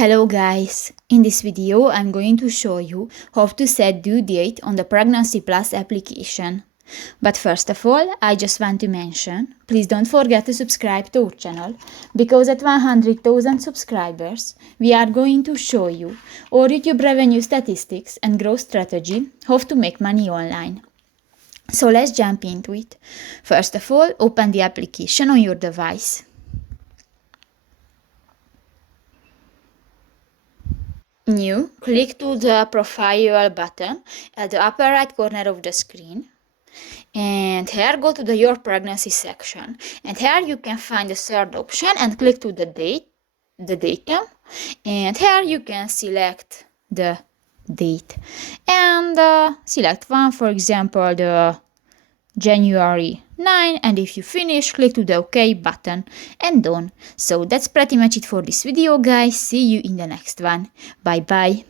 Hello guys! In this video I'm going to show you how to set due date on the Pregnancy Plus application. But first of all, I just want to mention, please don't forget to subscribe to our channel, because at 100,000 subscribers we are going to show you our YouTube revenue statistics and growth strategy, how to make money online. So let's jump into it. First of all, open the application on your device. New, click to the profile button at the upper right corner of the screen, and here go to the Your Pregnancy section, and here you can find the third option and click to the datum, and here you can select the date and select one, for example the January 9, and if you finish, click to the OK button and done. So that's pretty much it for this video guys. See you in the next one. Bye bye.